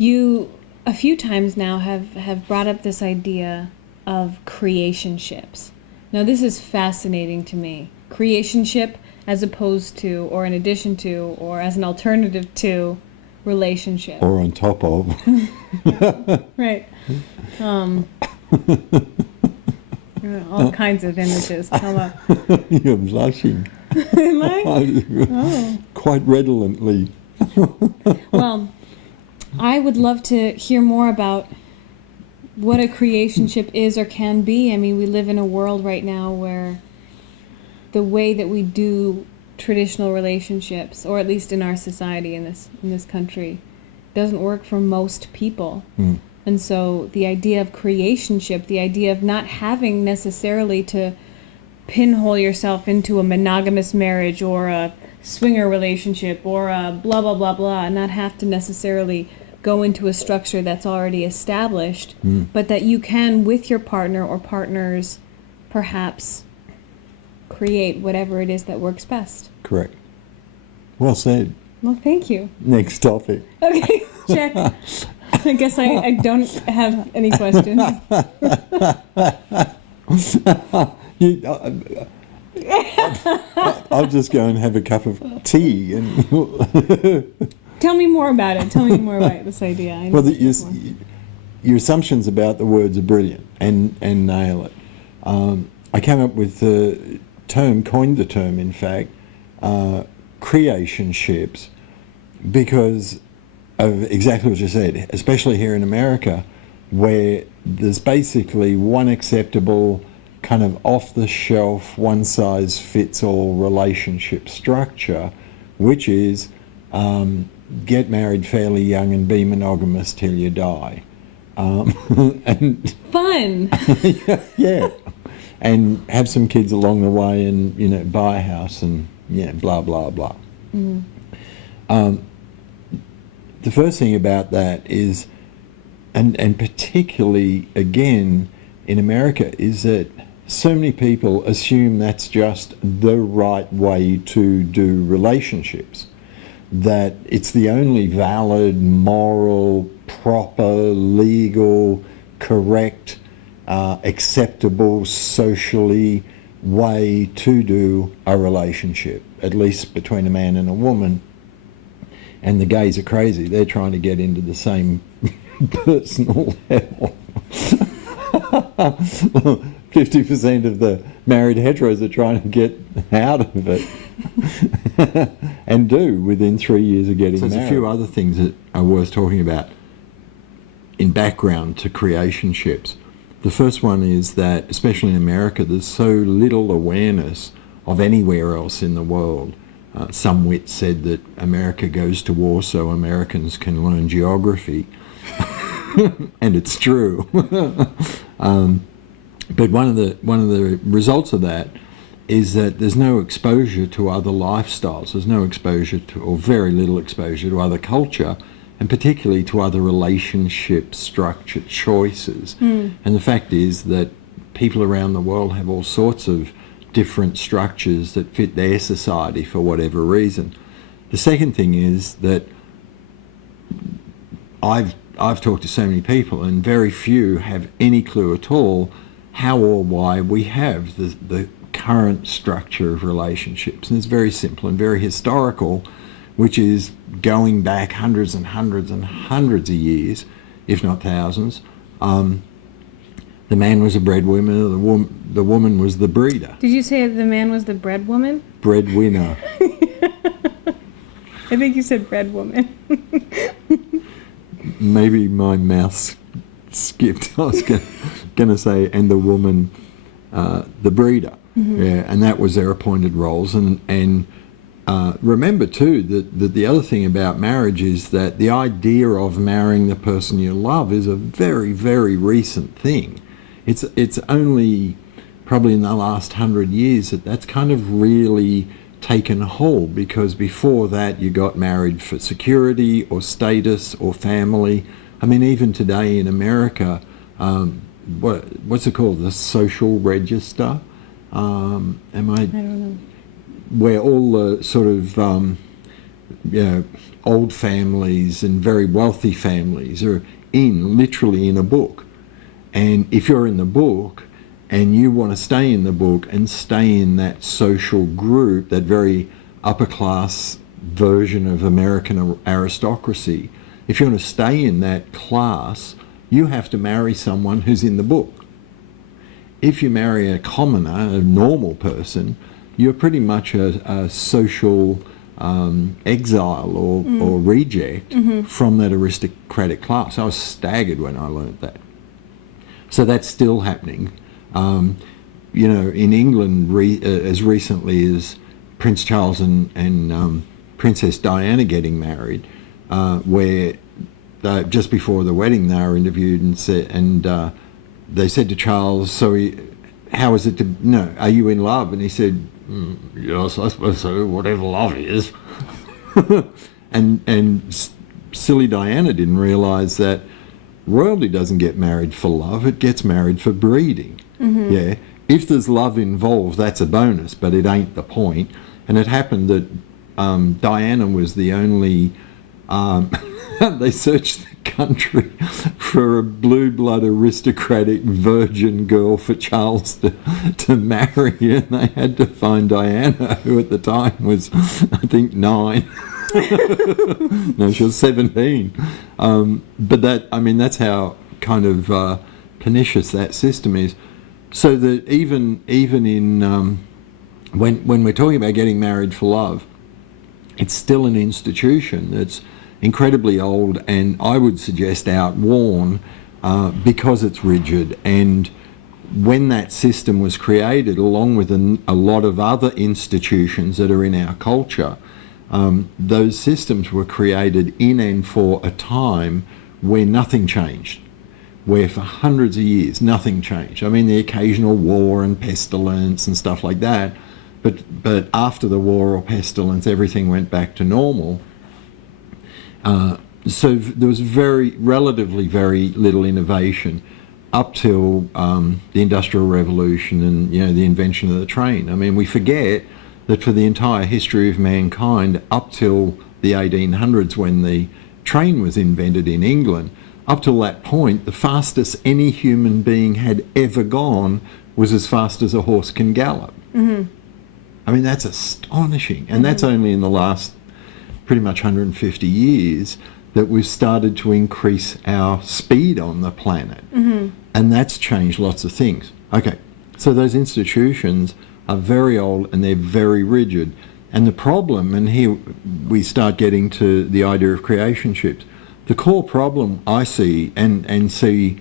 You, a few times now, have brought up this idea of creationships. Now, this is fascinating to me. Creationship as opposed to, or in addition to, or as an alternative to relationship. Or on top of. Right. All kinds of images come up. You're blushing. Am I? Oh. Quite redolently. Well, I would love to hear more about what a creationship is or can be. I mean, we live in a world right now where the way that we do traditional relationships, or at least in our society in this country, doesn't work for most people. And so the idea of creationship, the idea of not having necessarily to pinhole yourself into a monogamous marriage or a swinger relationship or a blah, blah, blah, blah, and not have to necessarily go into a structure that's already established, but that you can, with your partner or partners, perhaps create whatever it is that works best. Correct. Well said. Well, thank you. Next topic. Okay, check. I guess I don't have any questions. I'll just go and have a cup of tea. And Tell me more about it. Tell me more about this idea. Well, your assumptions about the words are brilliant and nail it. I came up with the term, coined the term, in fact, creationships, because of exactly what you said, especially here in America, where there's basically one acceptable kind of off-the-shelf, one-size-fits-all relationship structure, which is get married fairly young and be monogamous till you die. And fun! yeah. And have some kids along the way and, buy a house and, blah, blah, blah. The first thing about that is, and particularly, again, in America, is that so many people assume that's just the right way to do relationships, that it's the only valid, moral, proper, legal, correct, acceptable, socially way to do a relationship, at least between a man and a woman. And the gays are crazy. They're trying to get into the same personal hell. 50% of the married heteros are trying to get out of it and do within 3 years of getting married. There's a few other things that are worth talking about in background to creationships. The first one is that, especially in America, there's so little awareness of anywhere else in the world. Some wit said that America goes to war so Americans can learn geography. And it's true. But one of the results of that is that there's no exposure to other lifestyles. There's no exposure to, or very little exposure to other culture, and particularly to other relationship structure choices. And the fact is that people around the world have all sorts of different structures that fit their society for whatever reason. The second thing is that I've talked to so many people, and very few have any clue at all how or why we have the current structure of relationships. And it's very simple and very historical, which is going back hundreds and hundreds and hundreds of years, if not thousands. The man was a breadwinner, the woman was the breeder. Did you say the man was the breadwoman? Breadwinner. I think you said breadwoman. Maybe my mouth skipped. I was going to say, and the woman, the breeder. Yeah, and that was their appointed roles. And remember too that the other thing about marriage is that the idea of marrying the person you love is a very, very recent thing. It's only probably in the last 100 years that's kind of really taken hold, because before that you got married for security or status or family. I mean, even today in America, what's it called? The social register? I don't know. Where all the sort of old families and very wealthy families are literally in a book. And if you're in the book and you want to stay in the book and stay in that social group, that very upper class version of American aristocracy, if you want to stay in that class, you have to marry someone who's in the book. If you marry a commoner, a normal person, you're pretty much a social exile or reject from that aristocratic class. I was staggered when I learnt that. So that's still happening. In England, as recently as Prince Charles and Princess Diana getting married, where just before the wedding they were interviewed and they said to Charles, how is it to, are you in love? And he said, yes, I suppose so, whatever love is. and silly Diana didn't realise that royalty doesn't get married for love, it gets married for breeding. Yeah. If there's love involved, that's a bonus, but it ain't the point. And it happened that Diana was the only... they searched the country for a blue blood aristocratic virgin girl for Charles to marry, and they had to find Diana, who at the time was, I think, 9. No, she was 17. But that's how kind of pernicious that system is. So that even in when we're talking about getting married for love, it's still an institution that's incredibly old and I would suggest outworn because it's rigid. And when that system was created, along with a lot of other institutions that are in our culture, those systems were created in and for a time where nothing changed, where for hundreds of years nothing changed. I mean, the occasional war and pestilence and stuff like that, but after the war or pestilence, everything went back to normal. So there was relatively very little innovation up till the Industrial Revolution and the invention of the train. I mean, we forget that for the entire history of mankind, up till the 1800s when the train was invented in England, up till that point, the fastest any human being had ever gone was as fast as a horse can gallop. I mean, that's astonishing. And that's only in the last pretty much 150 years that we've started to increase our speed on the planet. And that's changed lots of things. Okay, so those institutions are very old and they're very rigid. And the problem, and here we start getting to the idea of creationships, the core problem I see and see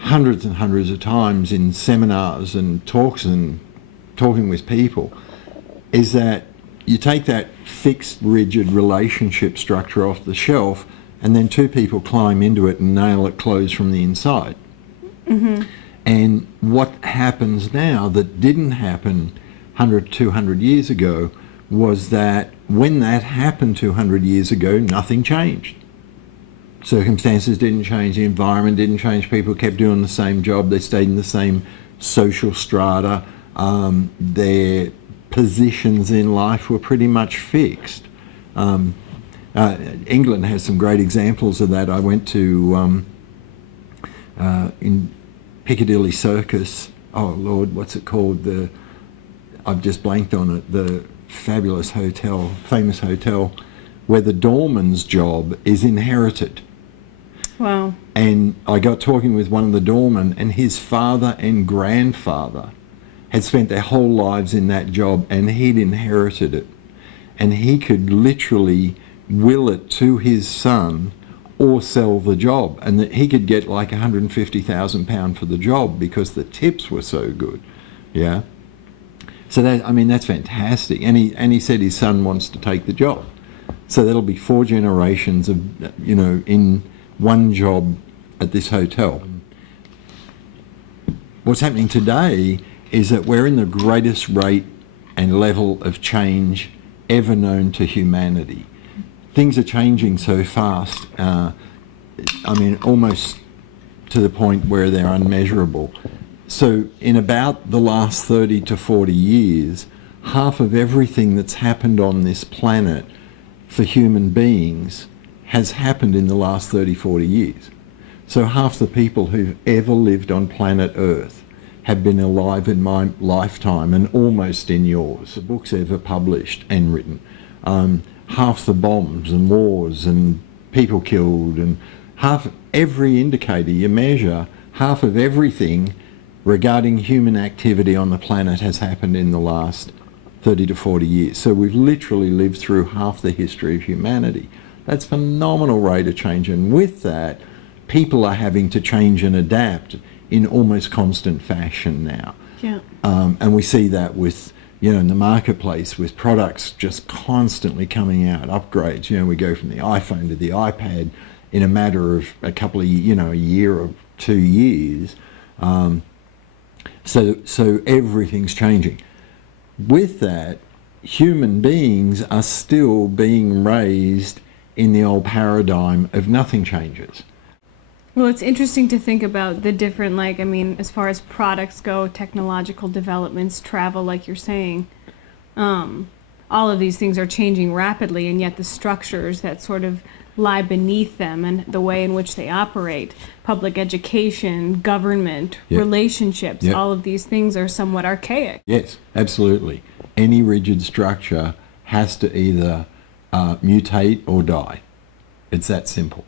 hundreds and hundreds of times in seminars and talks and talking with people is that you take that fixed, rigid relationship structure off the shelf and then two people climb into it and nail it closed from the inside. And what happens now that didn't happen 100, 200 years ago was that when that happened 200 years ago, nothing changed. Circumstances didn't change, the environment didn't change, people kept doing the same job, they stayed in the same social strata, their positions in life were pretty much fixed. England has some great examples of that. I went to in Piccadilly Circus, oh Lord, what's it called? I've just blanked on it, the fabulous hotel, famous hotel, where the doorman's job is inherited. Wow. And I got talking with one of the doormen, and his father and grandfather had spent their whole lives in that job, and he'd inherited it. And he could literally will it to his son or sell the job. And that he could get like £150,000 for the job because the tips were so good. Yeah. So that, I mean, that's fantastic. And he said his son wants to take the job. So that'll be 4 generations of, in one job at this hotel. What's happening today is that we're in the greatest rate and level of change ever known to humanity. Things are changing so fast, almost to the point where they're unmeasurable. So in about the last 30 to 40 years, half of everything that's happened on this planet for human beings has happened in the last 30, 40 years. So half the people who've ever lived on planet Earth have been alive in my lifetime and almost in yours. The books ever published and written. Half the bombs and wars and people killed, and half every indicator you measure, half of everything regarding human activity on the planet has happened in the last 30 to 40 years. So we've literally lived through half the history of humanity. That's a phenomenal rate of change, and with that, people are having to change and adapt in almost constant fashion now. Yeah. And we see that with, in the marketplace, with products just constantly coming out, upgrades. We go from the iPhone to the iPad in a matter of a couple of, a year or 2 years. So everything's changing. With that, human beings are still being raised in the old paradigm of nothing changes. Well, it's interesting to think about the different, as far as products go, technological developments, travel, like you're saying, all of these things are changing rapidly, and yet the structures that sort of lie beneath them and the way in which they operate, public education, government, relationships, all of these things are somewhat archaic. Yes, absolutely. Any rigid structure has to either mutate or die. It's that simple.